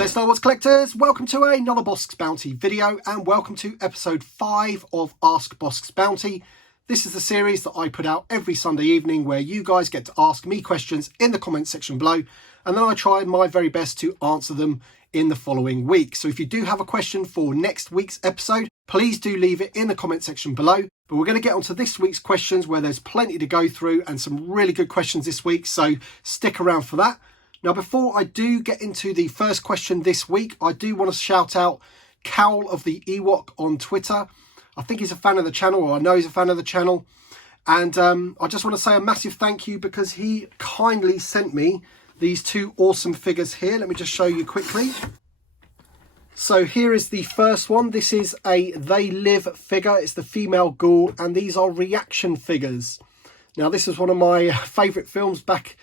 there Star Wars collectors, welcome to another Bossk's Bounty video and welcome to episode 5 of Ask Bossk's Bounty. This is the series that I put out every Sunday evening where you guys get to ask me questions in the comments section below and then I try my very best to answer them in the following week. So if you do have a question for next week's episode, please do leave it in the comment section below. But we're going to get on to this week's questions where there's plenty to go through and some really good questions this week, so stick around for that. Now, before I do get into the first question this week, I do want to shout out Cowl of the Ewok on Twitter. I think he's a fan of the channel, or I know he's a fan of the channel. And I just want to say a massive thank you because he kindly sent me these two awesome figures here. Let me just show you quickly. So here is the first one. This is a They Live figure. It's the female ghoul, and these are reaction figures. Now, this is one of my favourite films back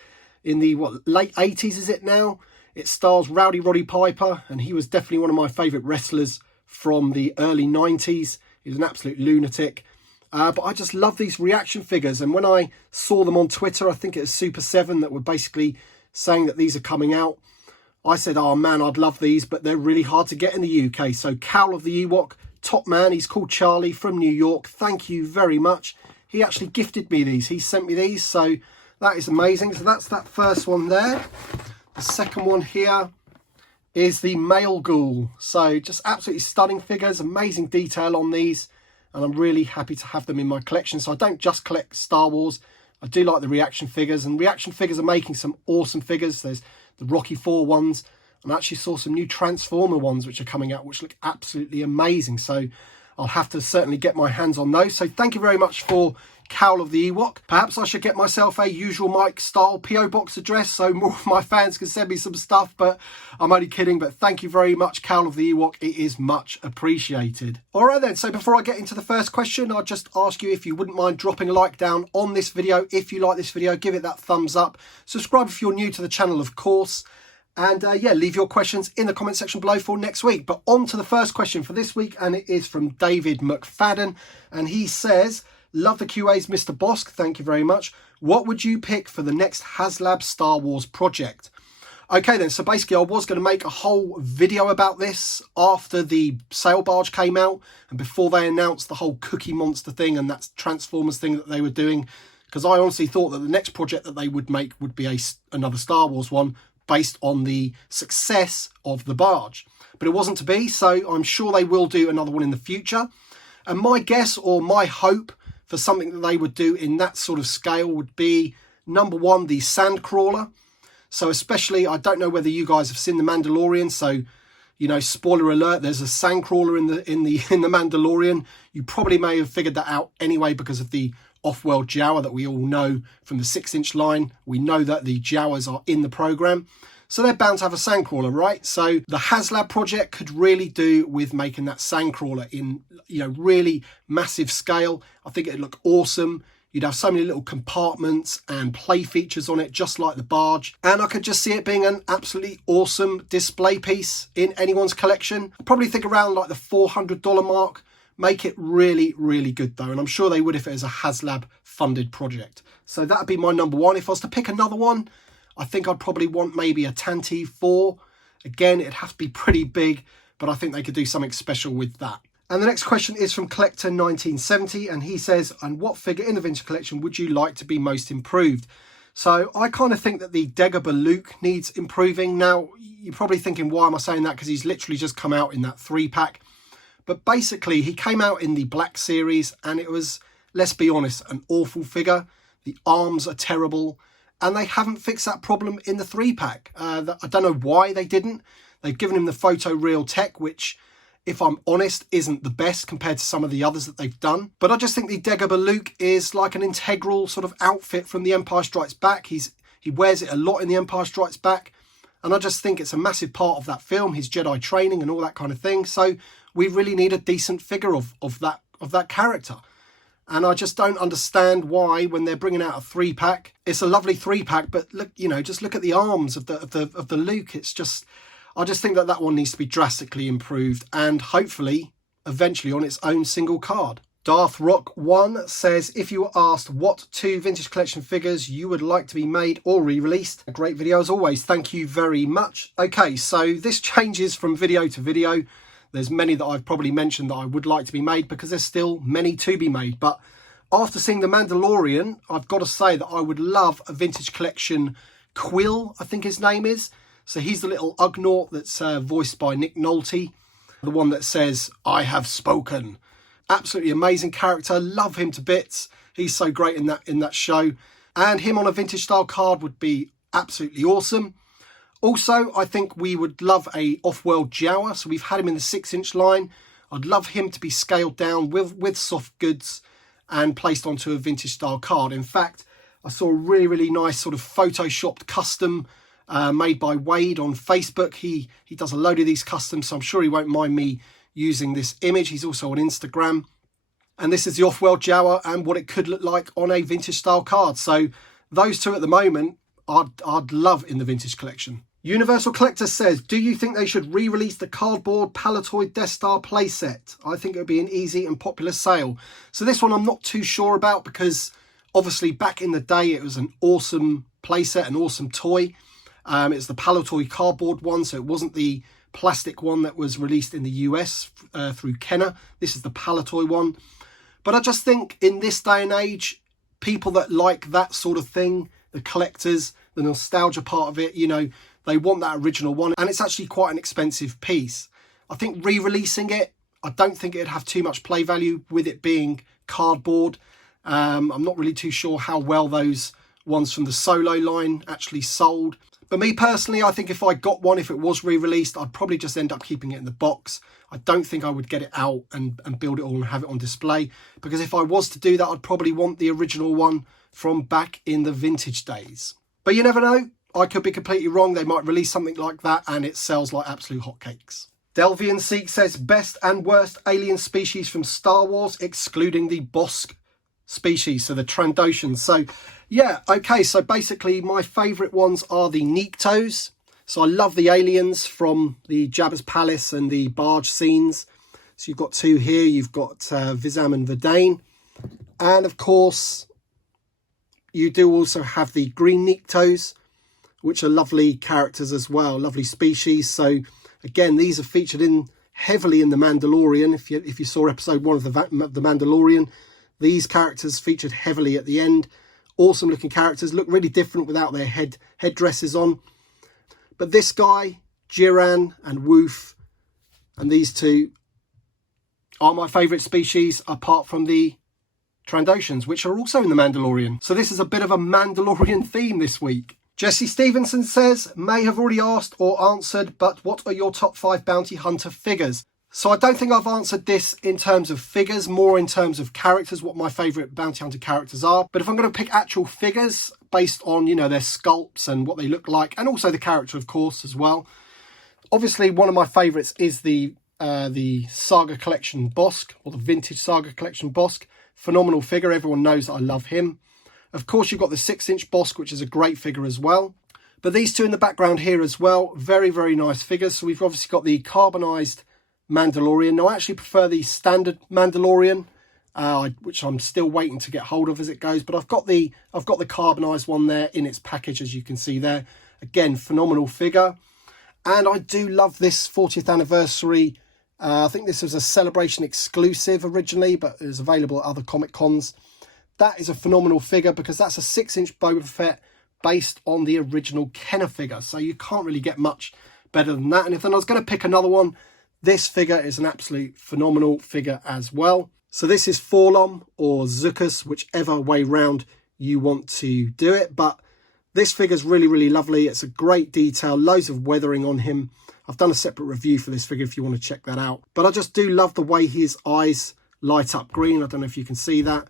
in the late 80s, is it now? It stars Rowdy Roddy Piper, and he was definitely one of my favourite wrestlers from the early 90s. He was an absolute lunatic. But I just love these reaction figures, and when I saw them on Twitter, I think it was Super 7 that were basically saying that these are coming out. I said, oh man, I'd love these, but they're really hard to get in the UK. So Cowl of the Ewok, top man, he's called Charlie from New York. Thank you very much. He actually gifted me these. He sent me these, so that is amazing. So that's that first one there. The second one here is the male ghoul. So just absolutely stunning figures, amazing detail on these. And I'm really happy to have them in my collection. So I don't just collect Star Wars. I do like the reaction figures, and reaction figures are making some awesome figures. There's the Rocky 4 ones, and I actually saw some new Transformer ones which are coming out, which look absolutely amazing. So I'll have to certainly get my hands on those. So thank you very much for Cowl of the Ewok. Perhaps I should get myself a usual Mike style PO box address so more of my fans can send me some stuff, but I'm only kidding. But thank you very much, Cowl of the Ewok. It is much appreciated. All right then, so before I get into the first question, I'll just ask you if you wouldn't mind dropping a like down on this video. If you like this video, give it that thumbs up. Subscribe if you're new to the channel, of course. And yeah, leave your questions in the comment section below for next week. But on to the first question for this week, and it is from David McFadden. And he says, love the QAs, Mr. Bossk. Thank you very much. What would you pick for the next Haslab Star Wars project? Okay then, so basically I was going to make a whole video about this after the sail barge came out and before they announced the whole Cookie Monster thing and that Transformers thing that they were doing. Because I honestly thought that the next project that they would make would be another Star Wars one, based on the success of the barge. But it wasn't to be, so I'm sure they will do another one in the future. And my guess, or my hope for something that they would do in that sort of scale would be, number one, the Sandcrawler. So especially, I don't know whether you guys have seen The Mandalorian, so, you know, spoiler alert, there's a Sandcrawler in the Mandalorian. You probably may have figured that out anyway because of the off-world Jawa that we all know from the 6-inch line. We know that the Jawas are in the program, so they're bound to have a Sandcrawler, right? So the Haslab project could really do with making that Sandcrawler in, you know, really massive scale. I think it'd look awesome. You'd have so many little compartments and play features on it, just like the barge. And I could just see it being an absolutely awesome display piece in anyone's collection. I'd probably think around like the $400 mark. Make it really, really good though. And I'm sure they would if it was a Haslab funded project. So that would be my number one. If I was to pick another one, I think I'd probably want maybe a Tantive 4. Again, it'd have to be pretty big, but I think they could do something special with that. And the next question is from Collector 1970. And he says, and what figure in the Vintage Collection would you like to be most improved? So I kind of think that the Dagobah Luke needs improving. Now, you're probably thinking, why am I saying that? Because he's literally just come out in that 3-pack. But basically, he came out in the Black Series and it was, let's be honest, an awful figure. The arms are terrible and they haven't fixed that problem in the 3-pack. I don't know why they didn't. They've given him the photoreal tech, which, if I'm honest, isn't the best compared to some of the others that they've done. But I just think the Dagobah Luke is like an integral sort of outfit from The Empire Strikes Back. He wears it a lot in The Empire Strikes Back. And I just think it's a massive part of that film, his Jedi training and all that kind of thing. So we really need a decent figure of that character. And I just don't understand why, when they're bringing out a 3-pack, it's a lovely 3-pack, but look, you know, just look at the arms of the Luke. It's just, I just think that one needs to be drastically improved and hopefully eventually on its own single card. Darth Rock One says, if you were asked what 2 vintage collection figures you would like to be made or re-released, a great video as always. Thank you very much. Okay, so this changes from video to video. There's many that I've probably mentioned that I would like to be made because there's still many to be made. But after seeing The Mandalorian, I've got to say that I would love a vintage collection Quill, I think his name is. So he's the little Ugnaught that's voiced by Nick Nolte, the one that says, "I have spoken." Absolutely amazing character, love him to bits. He's so great in that show, and him on a vintage style card would be absolutely awesome. Also, I think we would love a off-world Jawa, so we've had him in the 6-inch line. I'd love him to be scaled down with soft goods and placed onto a vintage style card. In fact, I saw a really nice sort of photoshopped custom made by Wade on Facebook. He does a load of these customs, so I'm sure he won't mind me using this image. He's also on Instagram, and this is the off-world Jawa and what it could look like on a vintage style card. So those two at the moment I'd love in the vintage collection. Universal Collector says, do you think they should re-release the cardboard Paltoy Death Star playset? I think it would be an easy and popular sale. So this one I'm not too sure about, because obviously back in the day it was an awesome playset, an awesome toy. It's the Paltoy cardboard one, so it wasn't the plastic one that was released in the US through Kenner. This is the Paltoy one. But I just think in this day and age, people that like that sort of thing, the collectors, the nostalgia part of it, you know, they want that original one, and it's actually quite an expensive piece. I think re-releasing it, I don't think it'd have too much play value with it being cardboard. I'm not really too sure how well those ones from the Solo line actually sold. But me personally, I think if I got one, if it was re-released, I'd probably just end up keeping it in the box. I don't think I would get it out and build it all and have it on display, because if I was to do that, I'd probably want the original one from back in the vintage days. But you never know. I could be completely wrong. They might release something like that and it sells like absolute hotcakes. Delvian Seek says, best and worst alien species from Star Wars, excluding the Bossk species, so the Trandoshans. So yeah, okay, so basically my favourite ones are the Niktos. So I love the aliens from the Jabba's Palace and the barge scenes. So you've got 2 here. You've got Vizam and Verdane. And of course, you do also have the green Niktos, which are lovely characters as well, lovely species. So again, these are featured heavily in The Mandalorian. If you saw episode 1 of The Mandalorian, these characters featured heavily at the end. Awesome looking characters, look really different without their headdresses on. But this guy, Jiran and Woof, and these two are my favourite species, apart from the Trandoshans, which are also in The Mandalorian. So this is a bit of a Mandalorian theme this week. Jesse Stevenson says, may have already asked or answered, but what are your top 5 bounty hunter figures? So I don't think I've answered this in terms of figures, more in terms of characters, what my favourite bounty hunter characters are. But if I'm going to pick actual figures based on, you know, their sculpts and what they look like, and also the character, of course, as well. Obviously, one of my favourites is the Saga Collection Bossk, or the Vintage Saga Collection Bossk. Phenomenal figure. Everyone knows that I love him. Of course, you've got the 6-inch Bossk, which is a great figure as well. But these two in the background here as well, very, very nice figures. So we've obviously got the carbonised Mandalorian. Now I actually prefer the standard Mandalorian, which I'm still waiting to get hold of as it goes. But I've got the carbonised one there in its package, as you can see there. Again, phenomenal figure. And I do love this 40th anniversary. I think this was a Celebration exclusive originally, but it was available at other Comic Cons. That is a phenomenal figure because that's a 6-inch Boba Fett based on the original Kenner figure. So you can't really get much better than that. And if then I was going to pick another one, this figure is an absolute phenomenal figure as well. So this is Forlom or Zuckus, whichever way round you want to do it. But this figure is really, really lovely. It's a great detail, loads of weathering on him. I've done a separate review for this figure if you want to check that out. But I just do love the way his eyes light up green. I don't know if you can see that.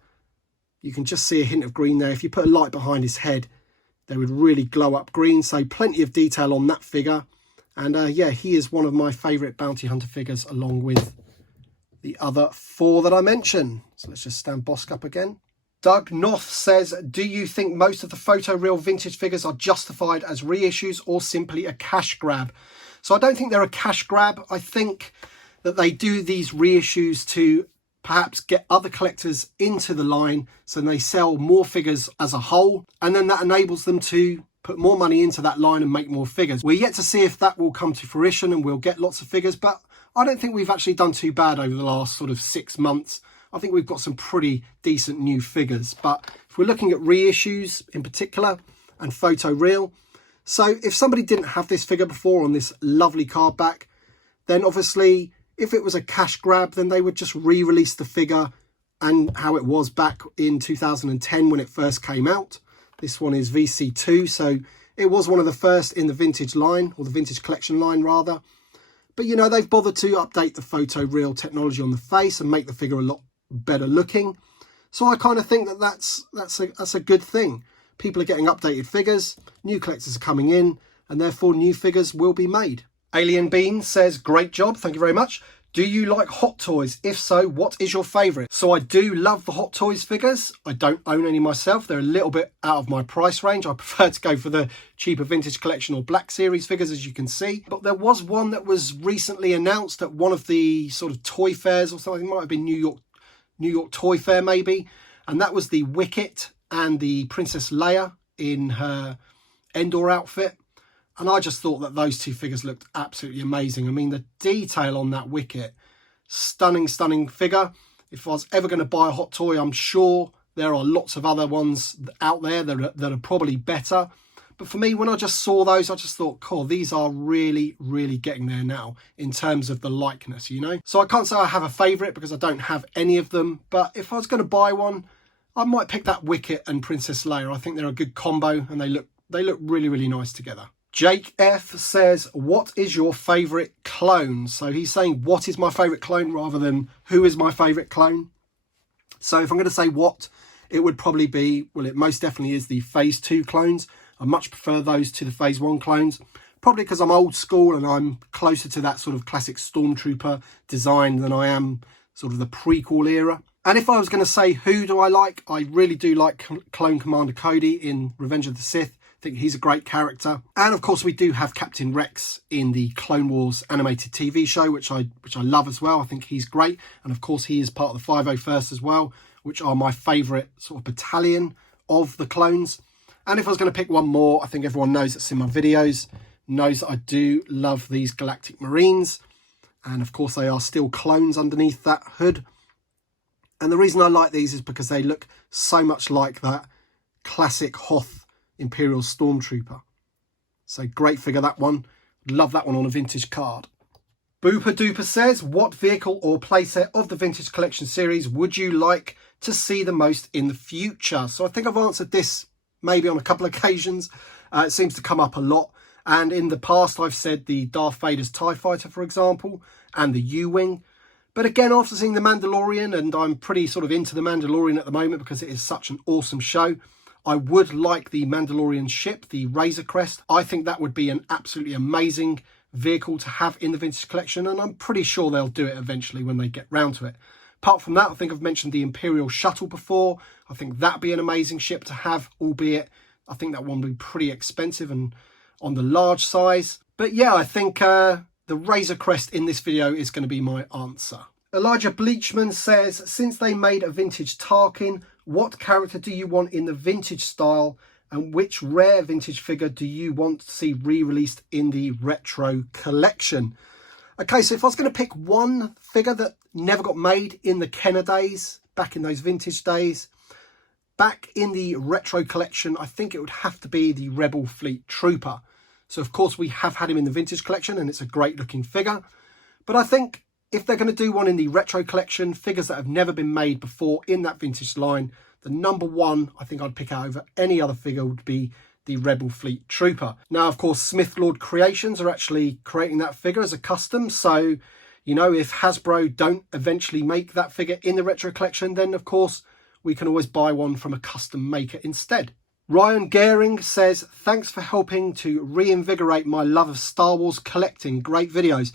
You can just see a hint of green there. If you put a light behind his head, they would really glow up green. So plenty of detail on that figure. And yeah, he is one of my favourite bounty hunter figures, along with the other 4 that I mentioned. So let's just stand Bossk up again. Doug North says, do you think most of the photoreal vintage figures are justified as reissues or simply a cash grab? So I don't think they're a cash grab. I think that they do these reissues to perhaps get other collectors into the line so they sell more figures as a whole, and then that enables them to put more money into that line and make more figures. We're yet to see if that will come to fruition and we'll get lots of figures, but I don't think we've actually done too bad over the last sort of 6 months. I think we've got some pretty decent new figures. But if we're looking at reissues in particular and photo real, so if somebody didn't have this figure before on this lovely card back, then obviously if it was a cash grab, then they would just re-release the figure and how it was back in 2010 when it first came out. This one is VC2, so it was one of the first in the vintage line, or the vintage collection line rather. But you know, they've bothered to update the photo real technology on the face and make the figure a lot better looking. So I kind of think that that's a good thing. People are getting updated figures, new collectors are coming in, and therefore new figures will be made. Alien Bean says, great job, thank you very much. Do you like Hot Toys? If so, what is your favourite? So I do love the Hot Toys figures. I don't own any myself. They're a little bit out of my price range. I prefer to go for the cheaper vintage collection or Black Series figures, as you can see. But there was one that was recently announced at one of the sort of toy fairs or something. It might have been New York Toy Fair maybe. And that was the Wicket and the Princess Leia in her Endor outfit. And I just thought that those two figures looked absolutely amazing. I mean, the detail on that Wicket, stunning, stunning figure. If I was ever going to buy a Hot Toy, I'm sure there are lots of other ones out there that are probably better. But for me, when I just saw those, I just thought, cool, these are really, really getting there now in terms of the likeness, you know. So I can't say I have a favourite because I don't have any of them. But if I was going to buy one, I might pick that Wicket and Princess Leia. I think they're a good combo and they look really, really nice together. Jake F says, what is your favourite clone? So he's saying, what is my favourite clone rather than who is my favourite clone? So if I'm going to say what, it would probably be, well, it most definitely is the Phase 2 clones. I much prefer those to the Phase 1 clones. Probably because I'm old school and I'm closer to that sort of classic Stormtrooper design than I am sort of the prequel era. And if I was going to say who do I like, I really do like Clone Commander Cody in Revenge of the Sith. I think he's a great character. And of course we do have Captain Rex in the Clone Wars animated TV show, which I love as well. I think he's great. And of course he is part of the 501st as well, which are my favourite sort of battalion of the clones. And if I was going to pick one more, I think everyone knows that's in my videos, knows that I do love these Galactic Marines. And of course they are still clones underneath that hood. And the reason I like these is because they look so much like that classic Hoth Imperial Stormtrooper. So great figure, that one. Love that one on a vintage card. Booper Duper says, what vehicle or playset of the vintage collection series would you like to see the most in the future? So I think I've answered this maybe on a couple of occasions. It seems to come up a lot. And in the past, I've said the Darth Vader's TIE Fighter, for example, and the U-Wing. But again, after seeing The Mandalorian, and I'm pretty sort of into The Mandalorian at the moment because it is such an awesome show, I would like the Mandalorian ship, the Razor Crest. I think that would be an absolutely amazing vehicle to have in the vintage collection, and I'm pretty sure they'll do it eventually when they get round to it. Apart from that, I think I've mentioned the Imperial Shuttle before. I think that'd be an amazing ship to have, albeit I think that one would be pretty expensive and on the large size. But yeah, I think the Razor Crest in this video is going to be my answer. Elijah Bleachman says, since they made a vintage Tarkin, what character do you want in the vintage style, and which rare vintage figure do you want to see re-released in the retro collection? Okay, so if I was going to pick one figure that never got made in the Kenner days, back in those vintage days, back in the retro collection, I think it would have to be the Rebel Fleet Trooper. So of course we have had him in the vintage collection and it's a great looking figure. But I think if they're going to do one in the retro collection, figures that have never been made before in that vintage line, the number one I think I'd pick out over any other figure would be the Rebel Fleet Trooper. Now, of course, Smith Lord Creations are actually creating that figure as a custom. So, you know, if Hasbro don't eventually make that figure in the retro collection, then of course we can always buy one from a custom maker instead. Ryan Gehring says, thanks for helping to reinvigorate my love of Star Wars collecting. Great videos.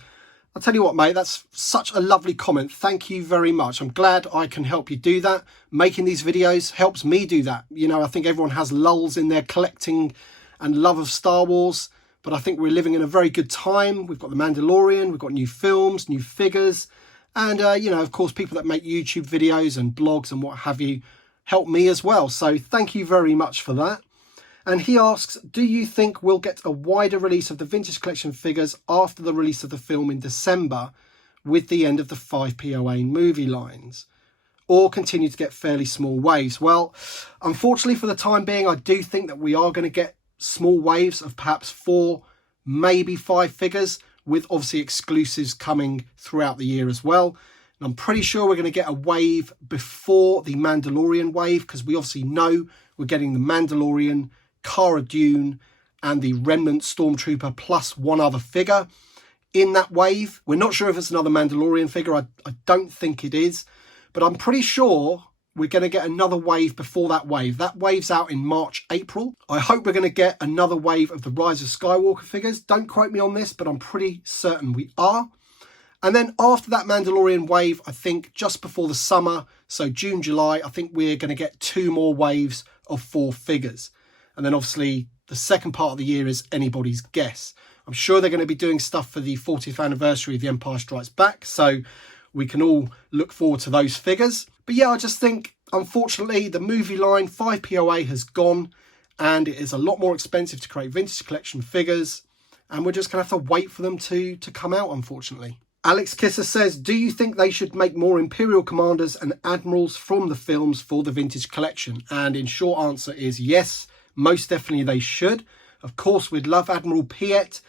I'll tell you what, mate, that's such a lovely comment. Thank you very much. I'm glad I can help you do that. Making these videos helps me do that. You know, I think everyone has lulls in their collecting and love of Star Wars, but I think we're living in a very good time. We've got The Mandalorian, we've got new films, new figures, And, you know, of course, people that make YouTube videos and blogs and what have you help me as well. So thank you very much for that. And he asks, do you think we'll get a wider release of the Vintage Collection figures after the release of the film in December with the end of the 5POA movie lines, or continue to get fairly small waves? Well, unfortunately for the time being, I do think that we are going to get small waves of perhaps 4, maybe 5 figures, with obviously exclusives coming throughout the year as well. And I'm pretty sure we're going to get a wave before the Mandalorian wave, because we obviously know we're getting the Mandalorian, Cara Dune and the Remnant Stormtrooper plus one other figure in that wave. We're not sure if it's another Mandalorian figure. I don't think it is, but I'm pretty sure we're going to get another wave before that wave. That wave's out in March, April. I hope we're going to get another wave of the Rise of Skywalker figures. Don't quote me on this, but I'm pretty certain we are. And then after that Mandalorian wave, I think just before the summer, so June, July, I think we're going to get 2 more waves of 4 figures. And then obviously the second part of the year is anybody's guess. I'm sure they're going to be doing stuff for the 40th anniversary of The Empire Strikes Back, so we can all look forward to those figures. But yeah, I just think, unfortunately, the movie line 5POA has gone, and it is a lot more expensive to create Vintage Collection figures, and we're just going to have to wait for them to come out, unfortunately. Alex Kisser says, do you think they should make more Imperial Commanders and Admirals from the films for the Vintage Collection? And in short answer is yes, most definitely they should. Of course, we'd love Admiral Piet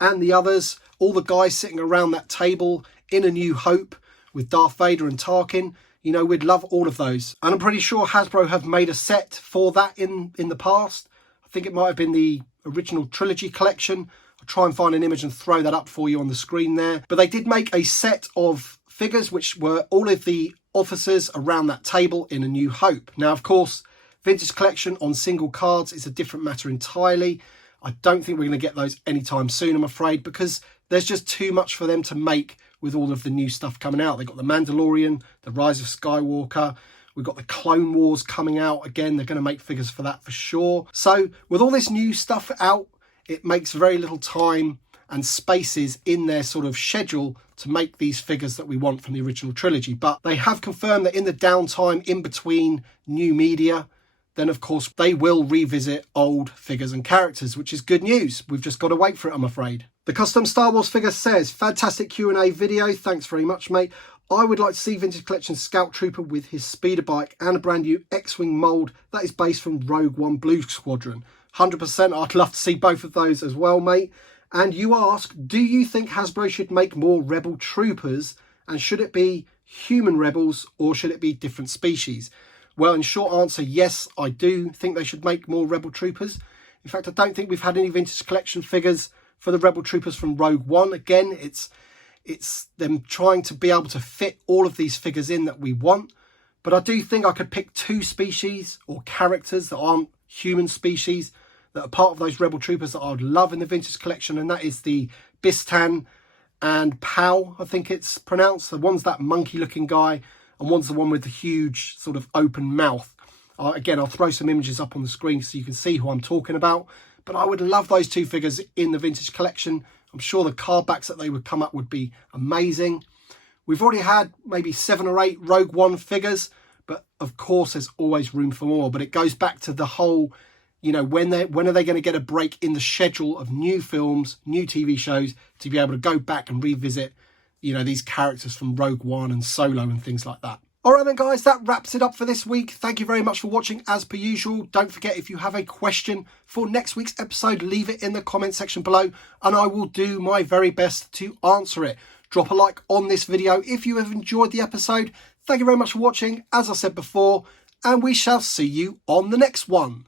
and the others, all the guys sitting around that table in A New Hope with Darth Vader and Tarkin. You know, we'd love all of those. And I'm pretty sure Hasbro have made a set for that in the past. I think it might have been the original trilogy collection. I'll try and find an image and throw that up for you on the screen there. But they did make a set of figures which were all of the officers around that table in A New Hope. Now, of course, Vintage Collection on single cards is a different matter entirely. I don't think we're going to get those anytime soon, I'm afraid, because there's just too much for them to make with all of the new stuff coming out. They've got the Mandalorian, the Rise of Skywalker, we've got the Clone Wars coming out. Again, they're going to make figures for that for sure. So with all this new stuff out, it makes very little time and spaces in their sort of schedule to make these figures that we want from the original trilogy. But they have confirmed that in the downtime in between new media, then of course they will revisit old figures and characters, which is good news. We've just got to wait for it, I'm afraid. The Custom Star Wars figure says, fantastic Q&A video. Thanks very much, mate. I would like to see Vintage Collection Scout Trooper with his speeder bike and a brand new X-Wing mould that is based from Rogue One Blue Squadron. 100%, I'd love to see both of those as well, mate. And you ask, do you think Hasbro should make more Rebel Troopers? And should it be human rebels or should it be different species? Well, in short answer, yes, I do think they should make more Rebel Troopers. In fact, I don't think we've had any Vintage Collection figures for the Rebel Troopers from Rogue One. Again, it's them trying to be able to fit all of these figures in that we want. But I do think I could pick 2 species or characters that aren't human species that are part of those Rebel Troopers that I would love in the Vintage Collection, and that is the Bistan and Pow, I think it's pronounced. The one's that monkey-looking guy, and one's the one with the huge sort of open mouth. Again, I'll throw some images up on the screen so you can see who I'm talking about. But I would love those 2 figures in the Vintage Collection. I'm sure the card backs that they would come up would be amazing. We've already had maybe 7 or 8 Rogue One figures, but of course there's always room for more. But it goes back to the whole, you know, when are they going to get a break in the schedule of new films, new TV shows, to be able to go back and revisit, you know, these characters from Rogue One and Solo and things like that. All right then, guys, that wraps it up for this week. Thank you very much for watching as per usual. Don't forget, if you have a question for next week's episode, leave it in the comment section below and I will do my very best to answer it. Drop a like on this video if you have enjoyed the episode. Thank you very much for watching, as I said before, and we shall see you on the next one.